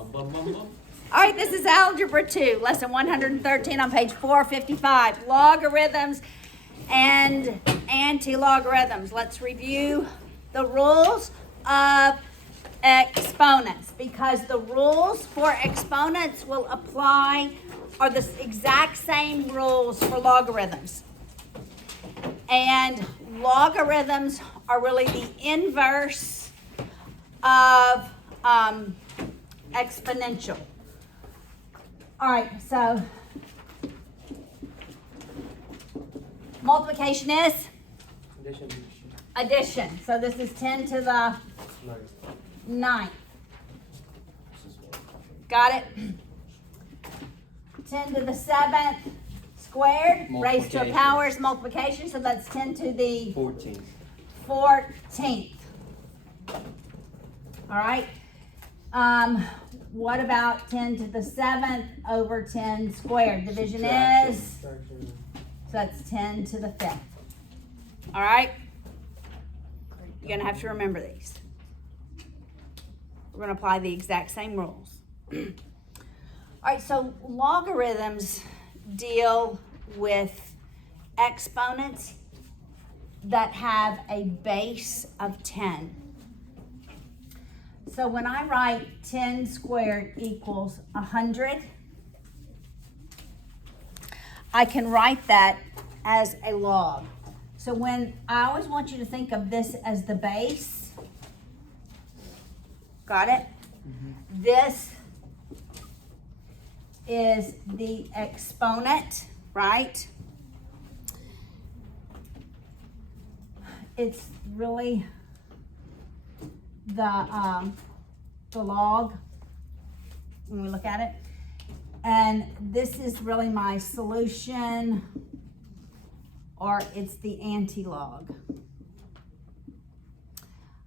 Bum, bum, bum, bum. All right, this is Algebra 2, lesson 113 on page 455, logarithms and anti-logarithms. Let's review the rules of exponents, because the rules for exponents will apply, are the exact same rules for logarithms. And logarithms are really the inverse of exponential. All right, so multiplication is addition. So this is 10 to the 9th. Got it? 10 to the 7th squared, raised to a power is multiplication. So that's 10 to the 14th. All right. What about 10 to the 7th over 10 squared? Division is? So that's 10 to the 5th. All right? You're going to have to remember these. We're going to apply the exact same rules. All right, so logarithms deal with exponents that have a base of 10. So when I write 10 squared equals 100, I can write that as a log. So when I always want you to think of this as the base, got it? Mm-hmm. This is the exponent, right? It's really the log when we look at it, and this is really my solution, or it's the anti-log.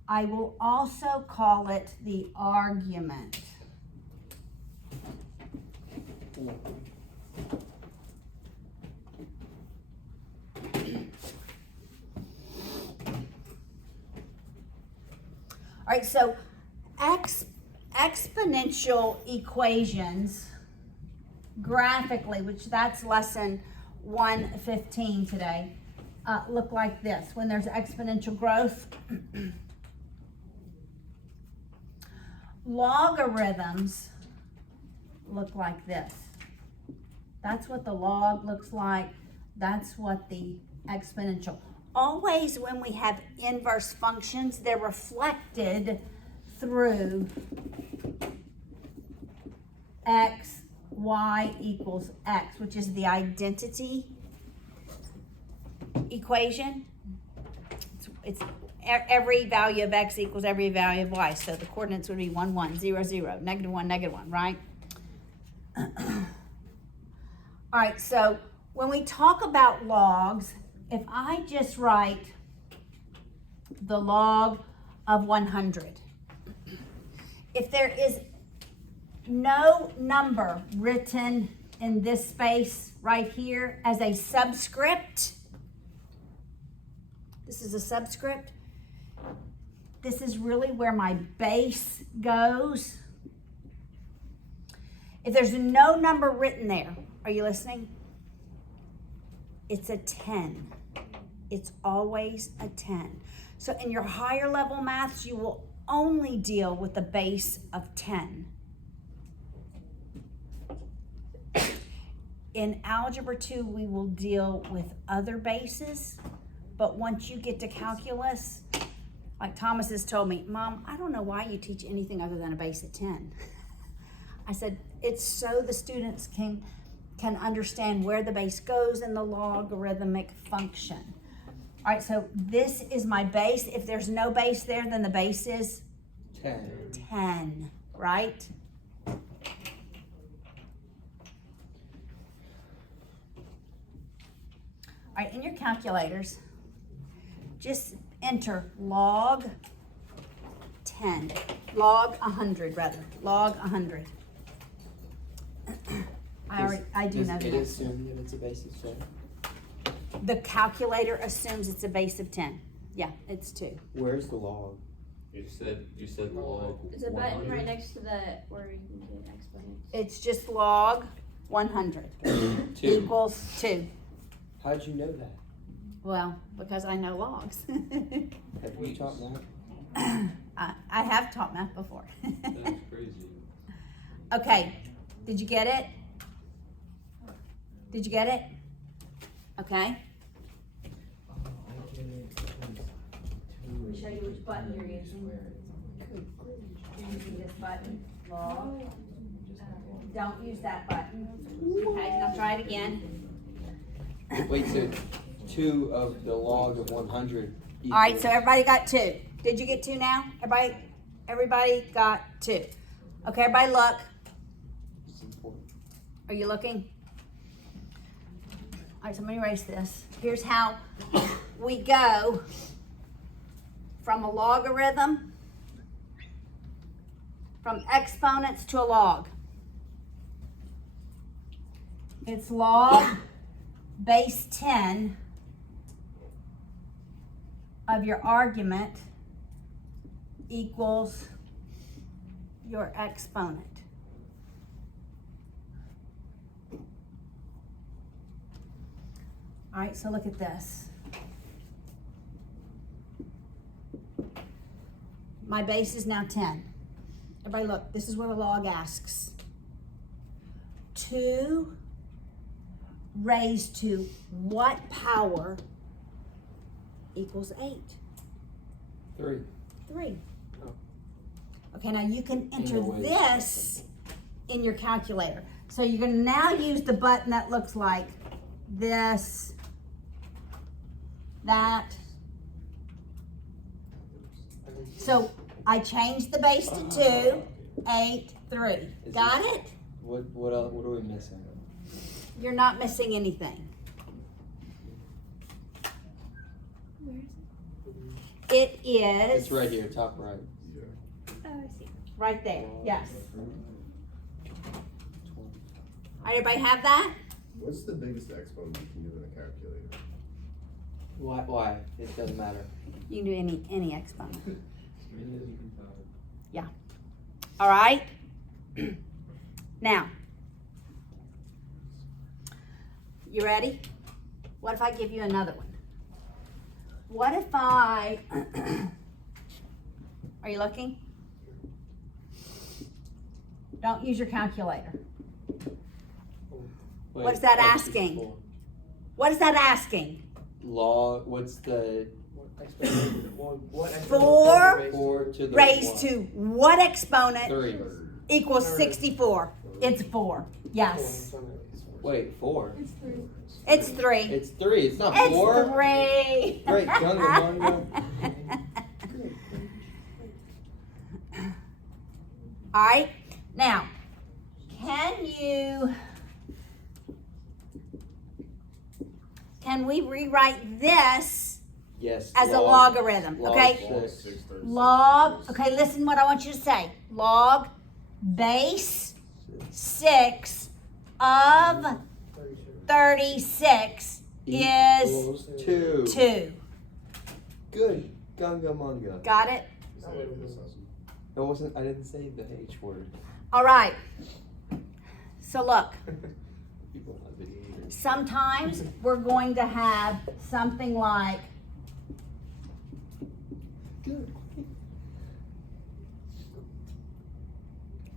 I will also call it the argument. All right, so exponential equations graphically, which that's lesson 115 today, look like this. When there's exponential growth, logarithms look like this. That's what the log looks like. That's what the exponential. Always when we have inverse functions, they're reflected through x, y equals x, which is the identity equation. It's every value of x equals every value of y. So the coordinates would be 1, 1, 0, 0, negative 1, negative 1, right? All right, so when we talk about logs, if I just write the log of 100, if there is no number written in this space right here as a subscript, this is a subscript, this is really where my base goes. If there's no number written there, are you listening? It's a 10. It's always a 10. So in your higher level maths, you will only deal with the base of 10. In Algebra 2, we will deal with other bases, but once you get to calculus, like Thomas has told me, Mom, I don't know why you teach anything other than a base of 10. I said, it's so the students can understand where the base goes in the logarithmic function. All right, so this is my base. If there's no base there, then the base is 10, right? All right, in your calculators, just enter log 10, log 100 rather, log 100. I do know It that. assumes that it's a base of 10. The calculator assumes it's a base of 10. Yeah, it's 2. Where's the log? You said log. It's a button right next to the where you can get exponents. It's just log 100 2. equals 2. How'd you know that? Well, because I know logs. Have you taught math? I have taught math before. That's crazy. Okay, did you get it? Did you get it? Okay. Let me show you which button you're using. You're using this button, log. Don't use that button. Okay, now try it again. Wait, so 2 of the log of 100 equals... All right, so everybody got 2. Did you get 2 now? Everybody got 2. Okay, everybody look. It's important. Are you looking? All right, so let me erase this. Here's how we go from a logarithm, from exponents to a log. It's log base 10 of your argument equals your exponent. All right, so look at this. My base is now 10. Everybody look, this is what a log asks. 2 raised to what power equals 8? 3. 3. Oh. Okay, now you can enter No way. this in your calculator. So you're gonna now use the button that looks like this, that. So I changed the base to 2, 8, 3. Got it? What else? What are we missing? You're not missing anything. It is It's right here, top right. Oh, I see. right there. Yes. All right, everybody have that? What's the biggest exponent you can do in a calculator? Why? It doesn't matter. You can do any exponent. As many as you can find. Yeah. All right. Now, you ready? What if I give you another one? What if I, are you looking? Don't use your calculator. Wait, What's that X is asking? 4. What is that asking? Log, what's the... Four 4 to the raised 1. to what exponent 3. equals 64? It's 4. Yes. Wait, 4? It's 3. It's 3. It's not It's 4. 3. Great, Gunga. All right. Now, can we rewrite this Yes. as a logarithm? log Okay. 6. Log. Okay, listen what I want you to say. Log base 6 of 36 is Equals 2. 2. Good. Gunga Munga. Got it? Is that it, Saxon? That wasn't, I didn't say the H word. All right. So look, People have video. sometimes we're going to have something like Good.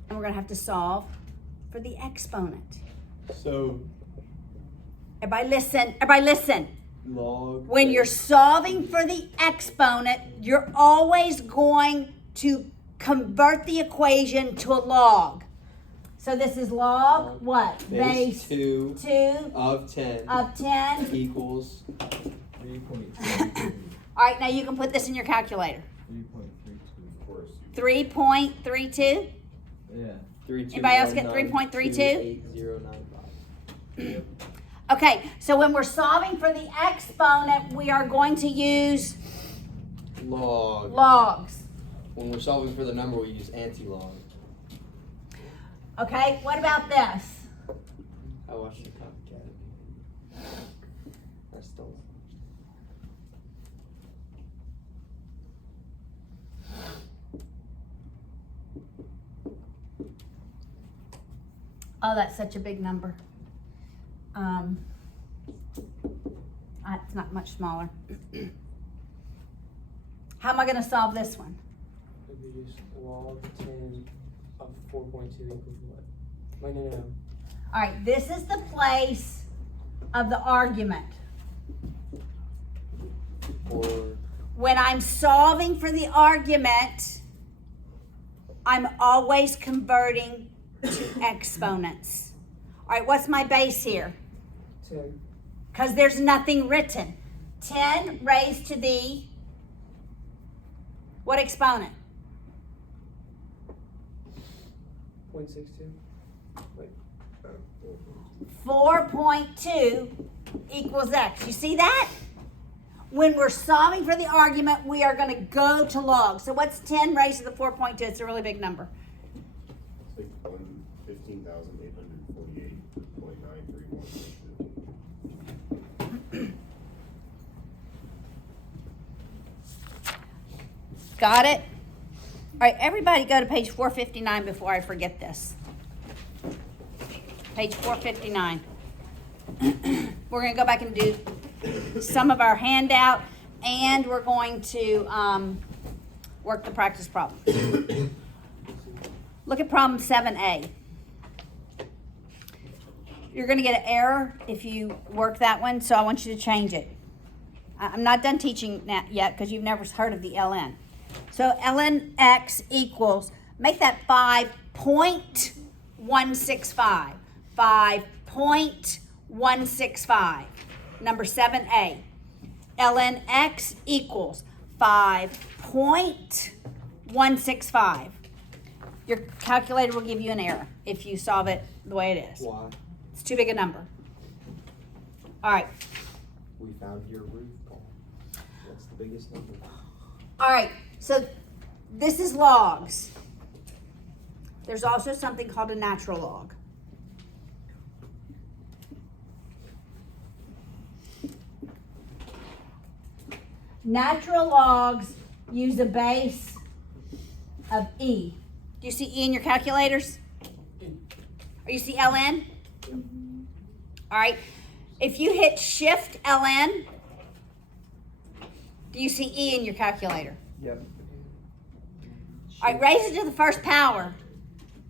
and we're going to have to solve for the exponent. So, Everybody listen. Everybody listen. log. When you're solving for the exponent, you're always going to convert the equation to a log. So this is log what? Base 2 2 of 10 of 10. equals 3.32. All right, now you can put this in your calculator. 3.32. Of course. 3.32. Yeah. 3. Anybody else get 3.32? 8095. Okay, so when we're solving for the exponent, we are going to use Log. logs. When we're solving for the number, we use anti-log. Okay, what about this? I watched the Cop Academy. I stole it. Oh, that's such a big number. It's not much smaller. How am I gonna solve this one? Would be just log 10 of 4.2 equals what? Wait, no. All right, this is the place of the argument. Or When I'm solving for the argument, I'm always converting to exponents. All right, what's my base here? 10. Because there's nothing written. 10 raised to the, what exponent? 0.62. Wait. 4.2 equals x. You see that? When we're solving for the argument, we are going to go to log. So what's 10 raised to the 4.2? It's a really big number. It's like 15,848.931. Got it? All right, everybody go to page 459 before I forget this. Page 459. We're going to go back and do some of our handout, and we're going to work the practice problem. Look at problem 7a. You're going to get an error if you work that one, so I want you to change it. I'm not done teaching that yet because you've never heard of the ln. So ln x equals, make that 5.165. 5.165. Number 7a. ln x equals 5.165. Your calculator will give you an error if you solve it the way it is. why? It's too big a number. All right. We found your root, Paul. That's the biggest number. All right. So this is logs. There's also something called a natural log. Natural logs use a base of e. Do you see e in your calculators? Or you see ln? All right. If you hit shift ln, do you see e in your calculator? Yep. All right, raise it to the first power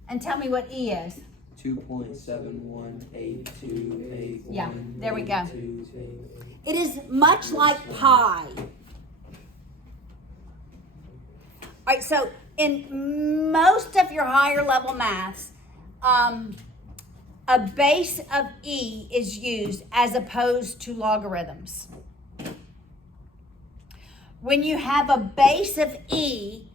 and tell me what e is. 2.718281. Yeah, there we go. 82. It is much like pi. All right, so in most of your higher level maths, a base of e is used as opposed to logarithms. When you have a base of e,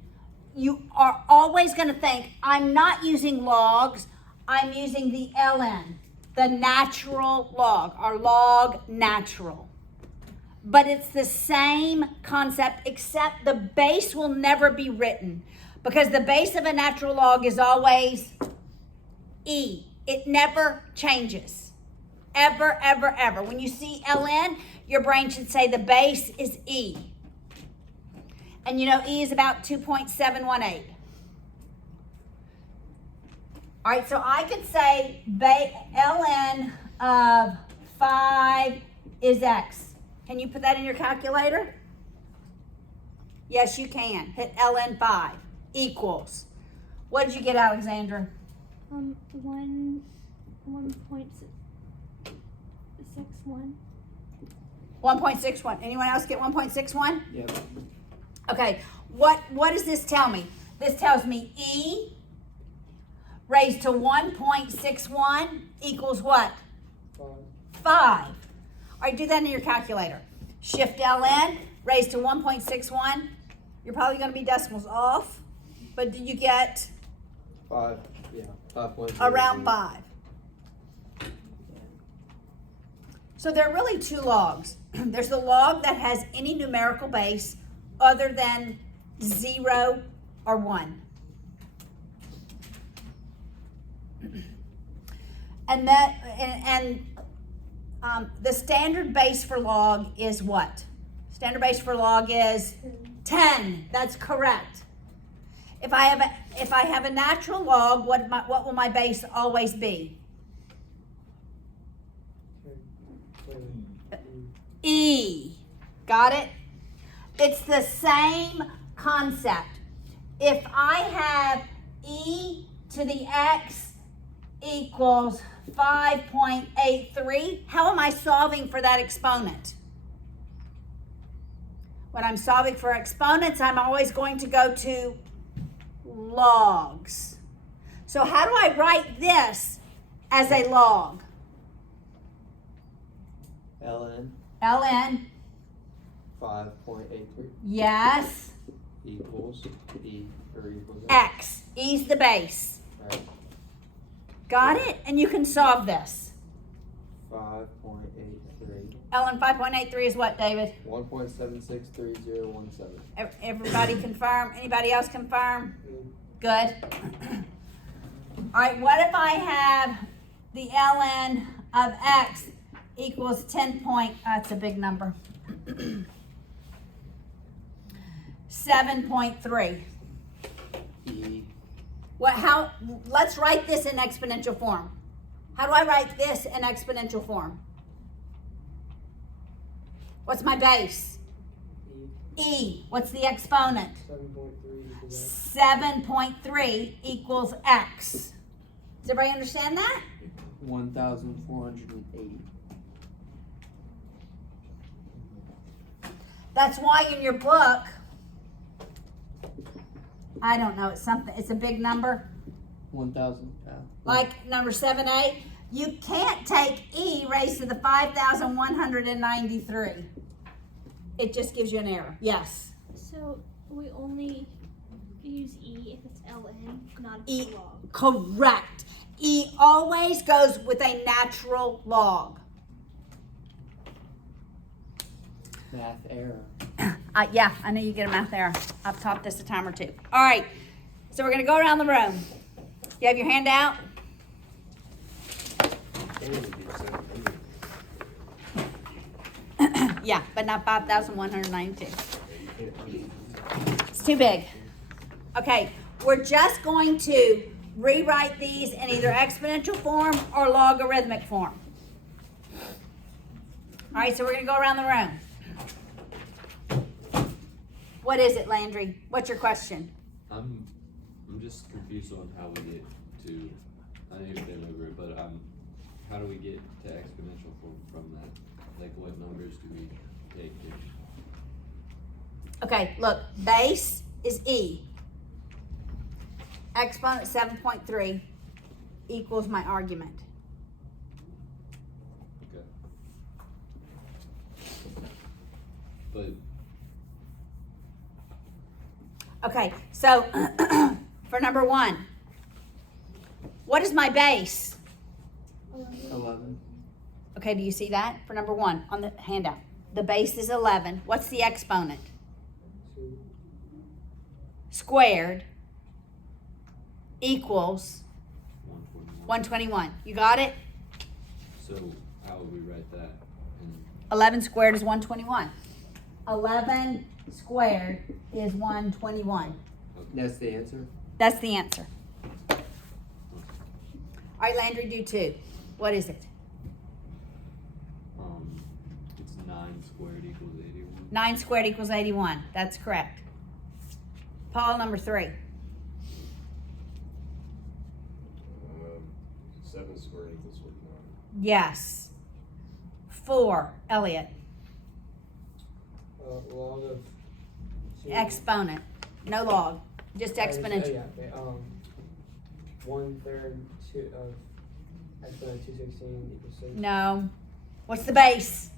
you are always going to think, I'm not using logs, I'm using the ln, the natural log, or log natural. But it's the same concept, except the base will never be written, because the base of a natural log is always e. It never changes. Ever, ever, ever. When you see ln, your brain should say the base is e. And you know e is about 2.718. All right, so I could say ln of 5 is x. Can you put that in your calculator? Yes, you can. Hit ln 5 equals. What did you get, Alexandra? 1.61. 1.61. Anyone else get 1.61? Yep. Okay, what does this tell me? This tells me e raised to 1.61 equals what? 5. All right, do that in your calculator. Shift ln, raised to 1.61. You're probably going to be decimals off, but did you get 5, yeah, 5.0. around 5? So there are really two logs. There's the log that has any numerical base other than 0 or 1. And the standard base for log is what? Standard base for log is 10. That's correct. If I have a natural log, what will my base always be? E. Got it? It's the same concept. If I have e to the x equals 5.83, how am I solving for that exponent? When I'm solving for exponents, I'm always going to go to logs. So how do I write this as a log? ln ln, 5.83 yes, equals equals x. E's the base. Right. Got it? And you can solve this. 5.83. ln 5.83 is what, David? 1.763017. Everybody confirm? Anybody else confirm? Good. All right, what if I have the ln of x equals 10 that's a big number. 7.3. E. Let's write this in exponential form. How do I write this in exponential form? What's my base? E. What's the exponent? 7.3 equals x. Does everybody understand that? 1,480. That's why in your book, I don't know, it's a big number. 1,000. Like number 7a, you can't take e raised to the 5,193. It just gives you an error. Yes. So we only use e if it's ln, not if E. it's log. Correct. E always goes with a natural log. Math error. Yeah, I know you get a math error. I've taught this a time or two. All right, so we're going to go around the room. You have your hand out? Yeah, but not 5,192. It's too big. Okay, we're just going to rewrite these in either exponential form or logarithmic form. All right, so we're going to go around the room. What is it, Landry? What's your question? I'm just confused on how we get to, I understand over it, but how do we get to exponential from that? Like what numbers do we take here? Okay, look, base is E. Exponent 7.3 equals my argument. Okay. But Okay, so for number 1, what is my base? 11. Okay, do you see that? For number 1 on the handout. The base is 11. What's the exponent? Squared equals 121. You got it? so how would we write that? 11 squared is 121. 11 squared is 121. That's the answer. That's the answer. All right, Landry, do 2. What is it? It's 9 squared equals 81. 9 squared equals 81. That's correct. Paul, number 3. 7 squared equals 49. Yes. 4, Elliot. Log of 2. Exponent. No log. Just Oh, exponential. yeah, okay. 1/3 of exponent 216 equals 6. No. What's the base?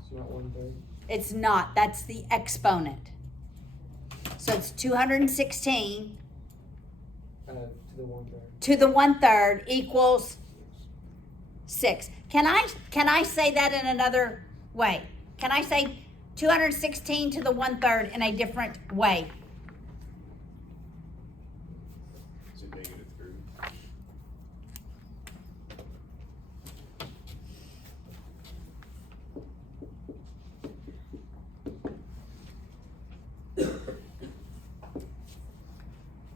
It's not 1/3. It's not. That's the exponent. So it's 216 To the 1/3. to the 1/3 equals 6. Can I say that in another way? Can I say 216 to the 1/3 in a different way? Is it -3?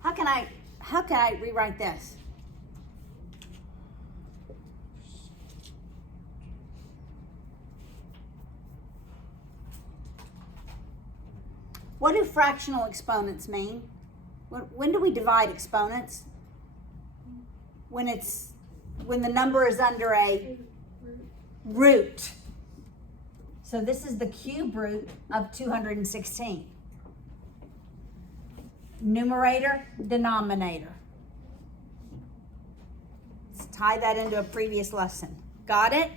How can I rewrite this? What do fractional exponents mean? When do we divide exponents? When the number is under a root. So this is the cube root of 216. Numerator, denominator. Let's tie that into a previous lesson. Got it?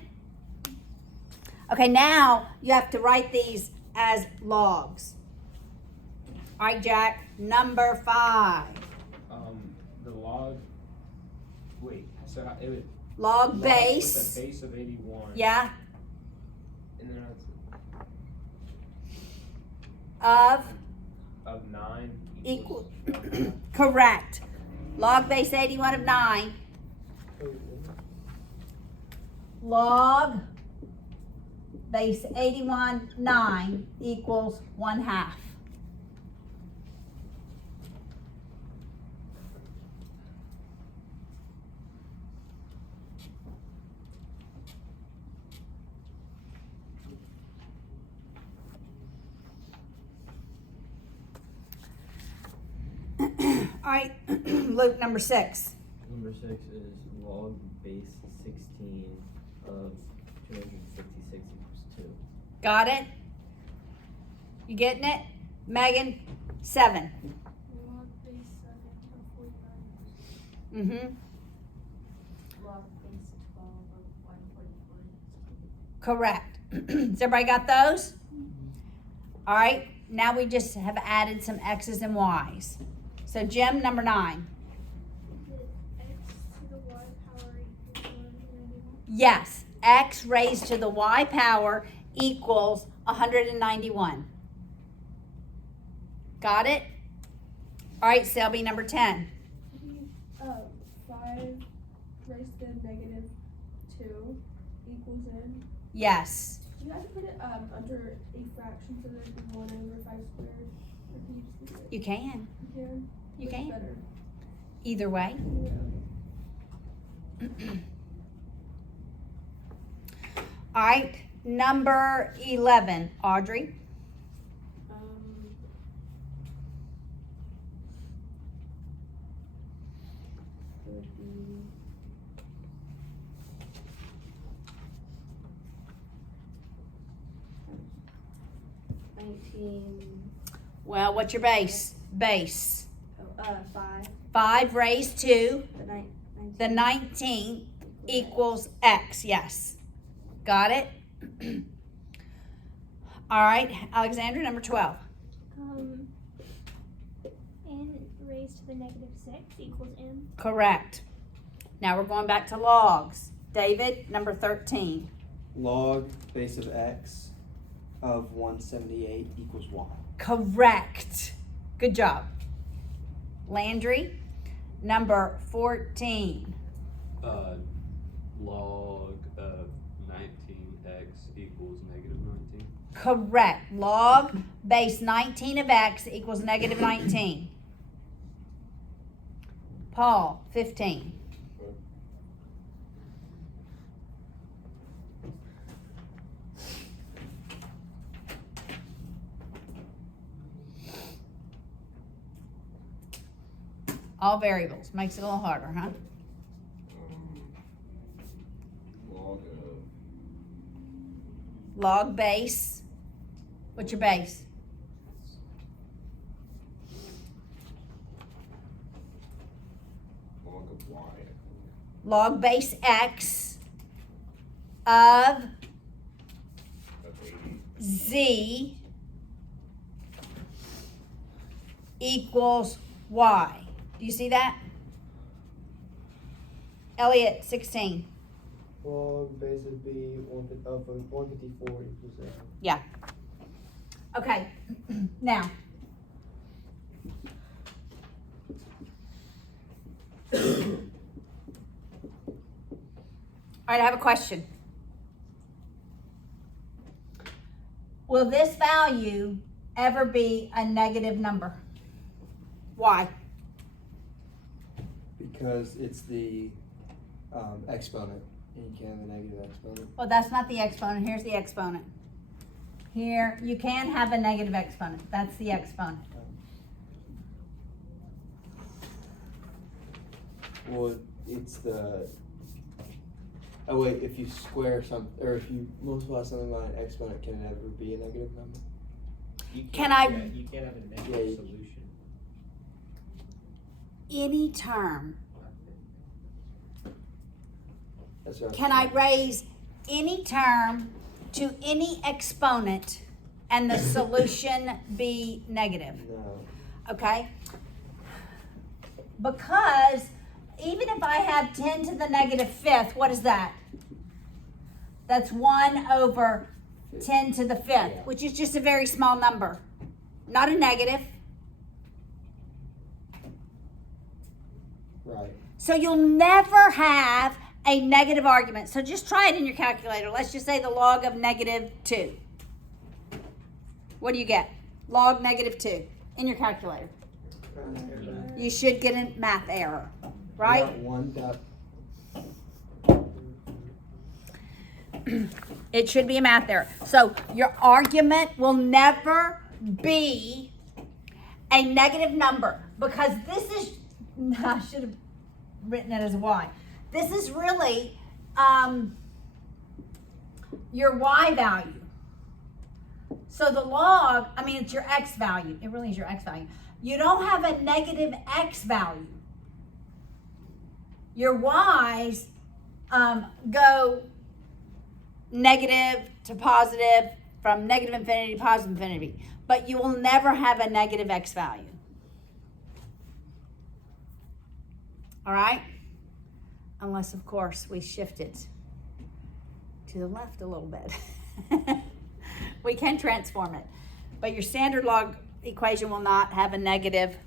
Okay, now you have to write these as logs. All right, Jack, number 5. The log. Wait. So it would. Log With base. a base of 81. Yeah. And then Of 9 equal. equals. Correct. Log base 81 of 9. Log base 81 9 equals 1/2. All right, Luke, number 6. Number 6 is log base 16 of 266 equals 2. Got it? You getting it? Megan, 7. Log base 7 of 49. Mm-hmm. Log base 12 of 144. Correct. Has everybody got those? All right, now we just have added some X's and Y's. So Jim, number 9. X to the y power equals 191. Yes, X raised to the Y power equals 191. Got it? All right, Selby, number 10. 5 raised to negative 2 equals n. Yes. Do you have to put it under a fraction so that it can 1 over 5 squared? Or can you just leave it? You can. You can? You Which is can. better? Either way. Yeah. All right, number 11. Audrey. Would be 19. Well, what's your base? Base. 5. 5 raised to The 19. the 19th equals X. Yes. Got it? All right, Alexandra, number 12. N raised to the negative 6 equals m. Correct. Now we're going back to logs. David, number 13. Log base of x of 178 equals y. Correct. Good job. Landry, number 14. Log of 19x equals negative 19. Correct. Log base 19 of X equals negative 19. Paul, 15. All variables. Makes it a little harder, huh? Log of Log base. What's your base? log of y. I think. Log base X of Of 80. Z equals Y. Do you see that? Elliot, 16. Log base of b of 154 equals n. Yeah. Okay. Now. All right, I have a question. Will this value ever be a negative number? Why? Because it's the exponent, and you can't have a negative exponent. Well, that's not the exponent. Here's the exponent. here, you can have a negative exponent. That's the exponent. Well, it's the, oh wait, if you square some, or if you multiply something by an exponent, can it ever be a negative number? Can I- You can't have a Yeah, negative you- solution. Any term. That's what Can I raise any term to any exponent and the solution be negative? No. Okay? Because even if I have 10 to the negative fifth, what is that? That's 1 over 10 to the fifth, which is just a very small number. Not a negative. Right. So you'll never have a negative argument. So just try it in your calculator. Let's just say the log of negative 2. What do you get? Log negative 2 in your calculator. You should get a math error, right? Not one dot. It should be a math error. So your argument will never be a negative number because this is, I should have written it as a y. This is really your y value. So the log, I mean, it's your x value. It really is your x value. You don't have a negative x value. Your y's go negative to positive, from negative infinity to positive infinity. But you will never have a negative x value. All right? Unless, of course, we shift it to the left a little bit. We can transform it. But your standard log equation will not have a negative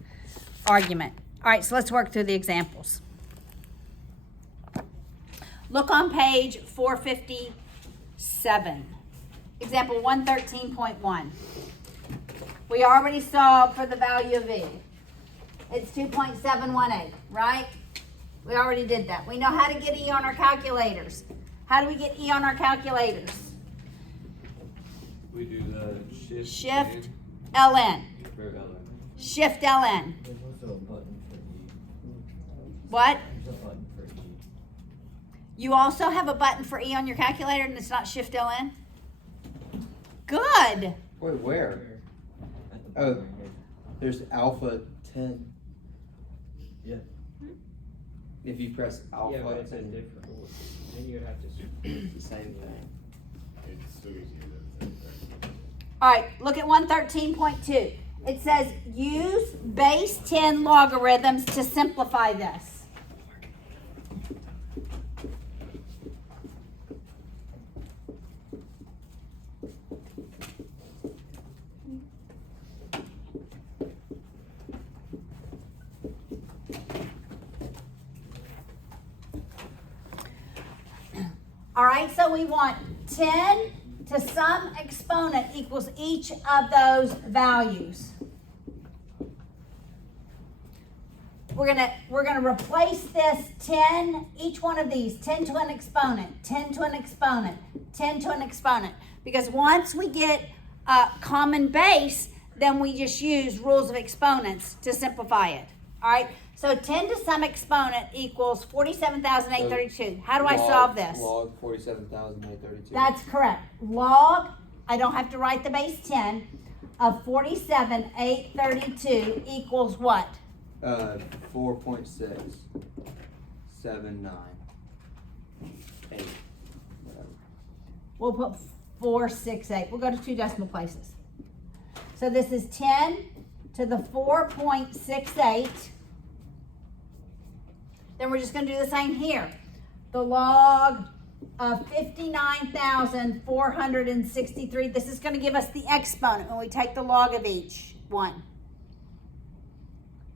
argument. All right, so let's work through the examples. Look on page 457. Example 113.1. We already solved for the value of e. It's 2.718, right? We already did that. We know how to get e on our calculators. How do we get e on our calculators? We do the Shift ln. for LN. Shift ln. There's also a button for E. What? There's a button for E. You also have a button for e on your calculator and it's not Shift ln? Good. Wait, where? At the Oh. bottom right here. There's alpha 10. Yeah. If you press alpha, Yeah, but it's a then different. Then you would have to. it's the same thing. It's so easy to. All right, look at 113.2. It says use base 10 logarithms to simplify this. All right, so we want 10 to some exponent equals each of those values. We're gonna replace this 10, each one of these, 10 to an exponent, 10 to an exponent, 10 to an exponent. Because once we get a common base, then we just use rules of exponents to simplify it. All right, so 10 to some exponent equals 47,832. How do I solve this? Log 47,832. That's correct. Log, I don't have to write the base 10, of 47,832 equals what? 4.679. 8. Whatever. We'll put 468. We'll go to 2 decimal places. So this is 10 to the 4.68. Then we're just going to do the same here. The log of 59,463. This is going to give us the exponent when we take the log of each one.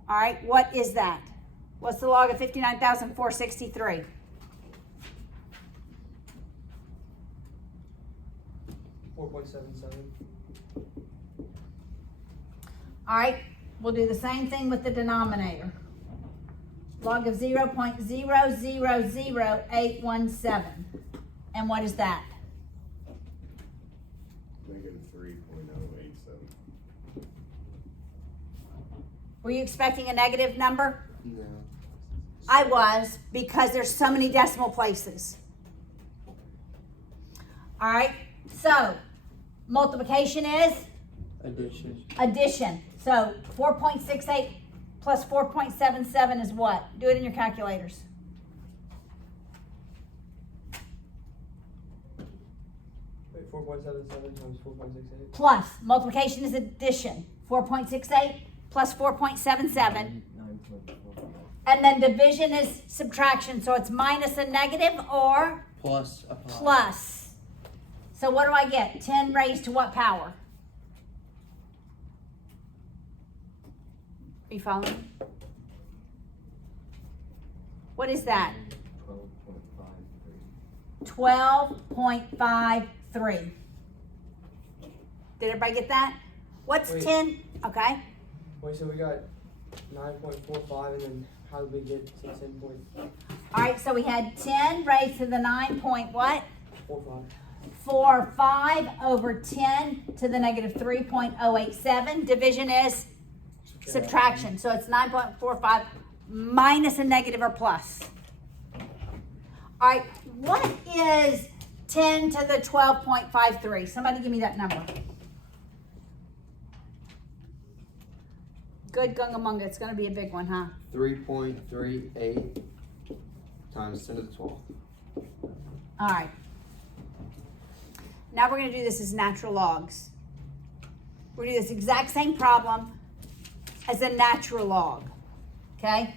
All right, what is that? What's the log of 59,463? $4.77. All right, we'll do the same thing with the denominator. Log of 0.000817. And what is that? 3. -3.087. Were you expecting a negative number? No. I was, because there's so many decimal places. All right, so multiplication is Addition. addition. So 4.68 plus 4.77 is what? Do it in your calculators. Wait, 4.77 times 4.68. Plus, multiplication is addition. 4.68 plus 4.77. 9.45. And then division is subtraction. So it's minus a negative or Plus a pi. plus. So what do I get? 10 raised to what power? Are you following me? What is that? 12.53. 12.53. Did everybody get that? What's Wait. 10? Okay. Wait, so we got 9.45, and then how did we get to 10.45? All right, so we had 10 raised to the 9 point what? 45 over 10 to the negative 3.087. Division is subtraction. So it's 9.45 minus a negative or plus. All right, what is 10 to the 12.53? Somebody give me that number. Good gungamunga, it's gonna be a big one, huh? 3.38 times 10 to the 12th. All right. Now we're going to do this as natural logs. We're going to do this exact same problem as a natural log. Okay?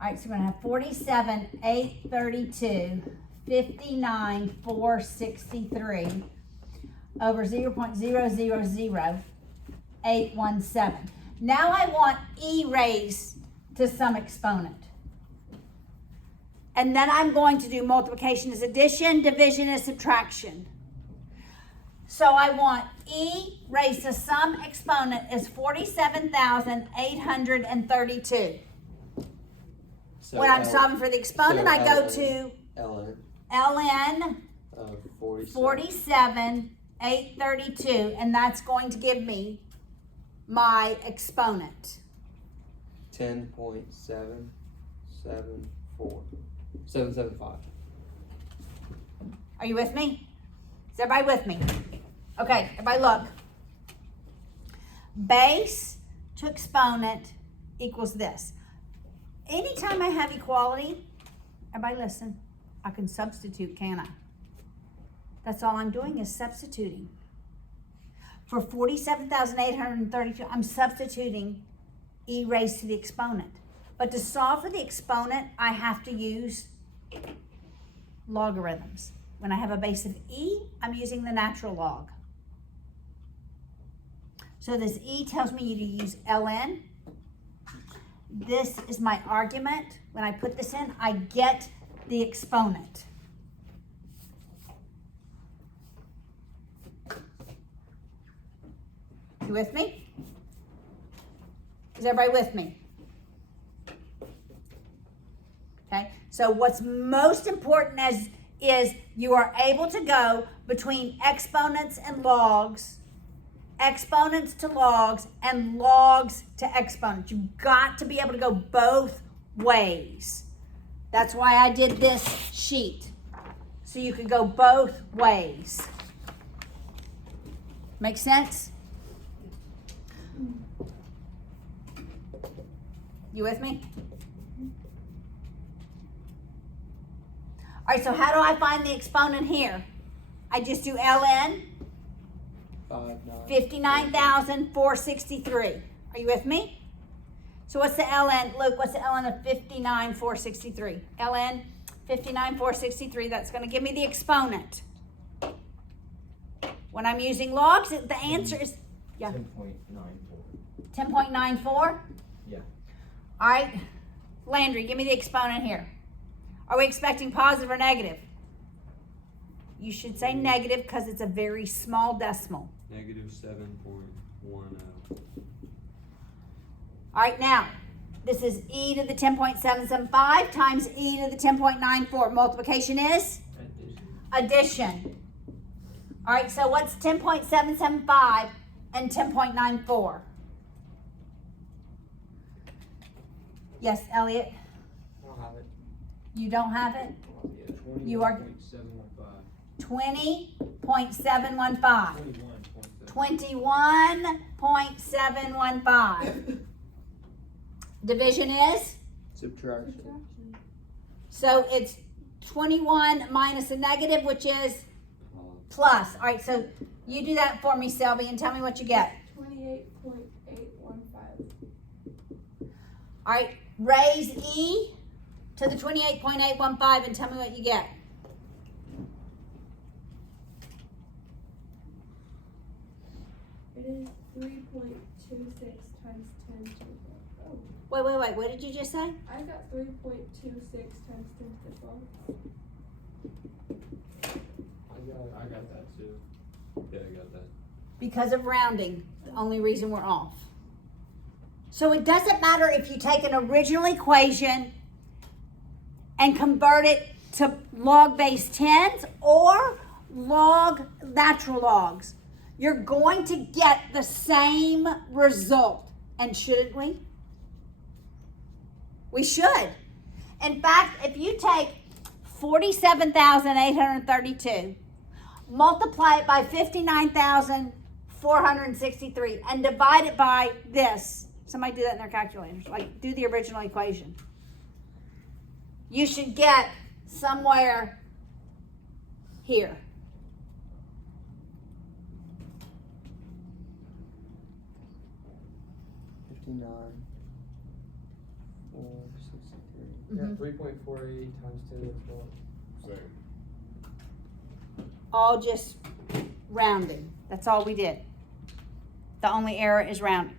All right, so we're going to have 47, 832, 59, 463 over 0.000817. Now I want e raised to some exponent. And then I'm going to do multiplication as addition, division as subtraction. So I want e raised to some exponent is 47,832. So When I'm L- solving for the exponent, so I go ln to ln ln of 47. 47,832, and that's going to give me my exponent. 10.774. 775. Are you with me? Is everybody with me? Okay, everybody look. Base to exponent equals this. Anytime I have equality, everybody listen, I can substitute, can I? That's all I'm doing is substituting. For 47,832, I'm substituting e raised to the exponent. But to solve for the exponent, I have to use logarithms. When I have a base of e, I'm using the natural log. So this e tells me to use ln. This is my argument. When I put this in, I get the exponent. You with me? Is everybody with me? Okay, so what's most important is you are able to go between exponents and logs, exponents to logs, and logs to exponents. You've got to be able to go both ways. That's why I did this sheet, so you could go both ways. Make sense? You with me? All right, so how do I find the exponent here? I just do ln 59,463. Are you with me? So what's the ln? Luke, what's the ln of 59,463? ln 59,463, that's going to give me the exponent. When I'm using logs, the answer is, yeah, 10.94. 10.94? Yeah. All right, Landry, give me the exponent here. Are we expecting positive or negative? You should say negative because it's a very small decimal. Negative 7.10. All right, now, this is e to the 10.775 times e to the 10.94. Multiplication is? Addition. All right, so what's 10.775 and 10.94? Yes, Elliot, I don't have it. you don't have it? You are 20.715. 20.715. 21.715. Division is? Subtraction. So it's 21 minus a negative, which is plus. All right, so you do that for me, Selby, and tell me what you get. 28.815. All right, raise E to the 28.815 and tell me what you get. It is 3.26 times 10 to the oh. Wait, what did you just say? I got 3.26 times 10 to the 12. I got that too. Yeah, I got that. Because of rounding, the only reason we're off. So it doesn't matter if you take an original equation and convert it to log base 10s or log natural logs. You're going to get the same result. And shouldn't we? We should. In fact, if you take 47,832, multiply it by 59,463 and divide it by this. Somebody do that in their calculators. Like, do the original equation. You should get somewhere here. Yeah, 3.48 times 10 to the 12. Same. All just rounding. That's all we did. The only error is rounding.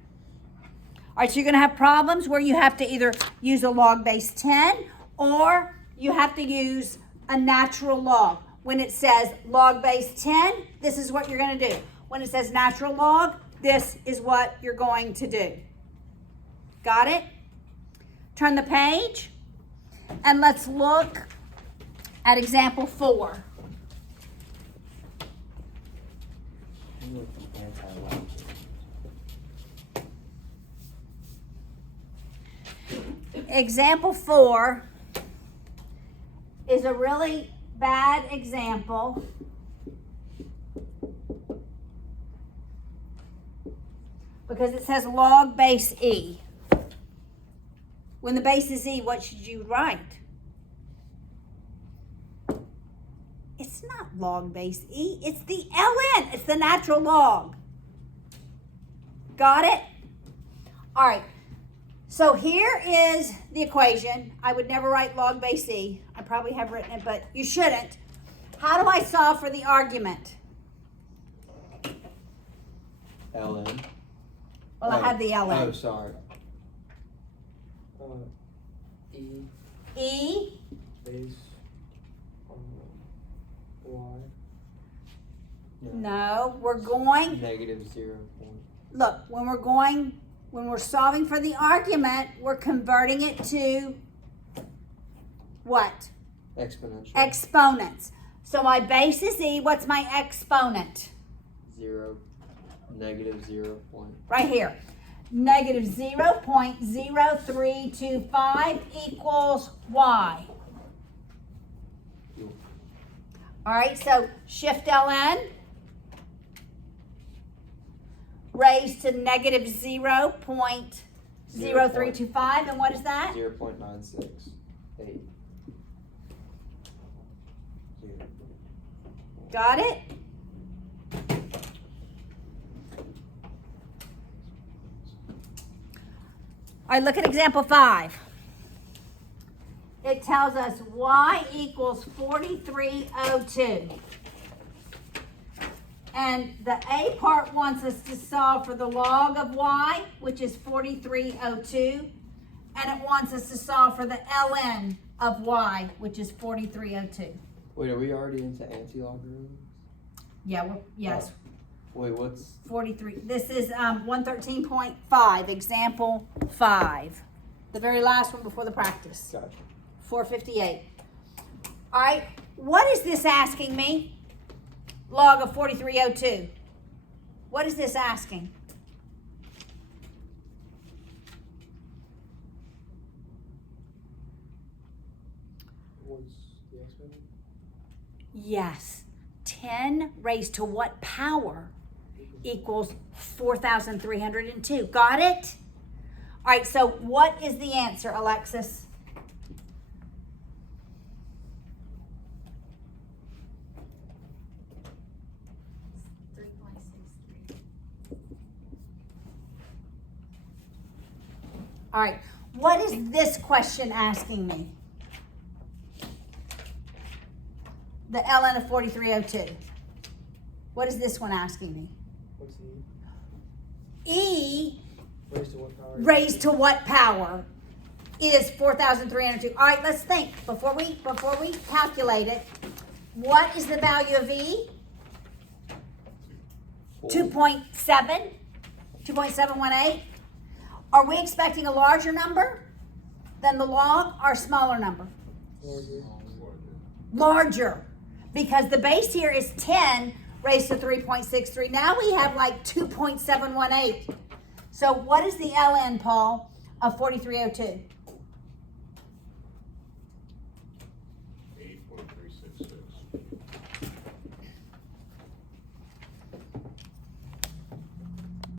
All right, so you're going to have problems where you have to either use a log base 10 or you have to use a natural log. When it says log base 10, this is what you're going to do. When it says natural log, this is what you're going to do. Got it? Turn the page and let's look at example 4. Example 4 is a really bad example because it says log base E. When the base is E, what should you write? It's not log base E, it's the ln. It's the natural log. Got it? All right. So here is the equation. I would never write log base E. I probably have written it, but you shouldn't. How do I solve for the argument? ln. Well, I have the ln. Oh, sorry. E E, base Y. no, we're going, Negative 0 point. look, when we're solving for the argument, we're converting it to what? Exponential. Exponents. So my base is E, what's my exponent? 0. Negative 0 point. Right here. Negative 0.0325 equals Y. All right, so shift ln, raised to negative 0.0325, and what is that? 0.968. Got it? All right, look at example 5. It tells us y equals 4302. And the A part wants us to solve for the log of y, which is 4302. And it wants us to solve for the ln of y, which is 4302. Wait, are we already into anti-logarithms? Yeah, yes. Wait, what's 43. This is 113.5, example 5. The very last one before the practice. gotcha? 458. All right, what is this asking me? log of 4302. What is this asking? What's the exponent? Yes. 10 raised to what power equals 4,302? Got it? All right, so what is the answer, Alexis? All right, what is this question asking me? The ln of 4302. What is this one asking me? What's the E raised to what power? raised to what power is 4,302? All right, let's think before we calculate it. What is the value of E? 2.7, 2.718. Are we expecting a larger number than the log or a smaller number? Larger. Larger, because the base here is 10 raised to 3.63. Now we have like 2.718. So what is the ln, Paul, of 4302?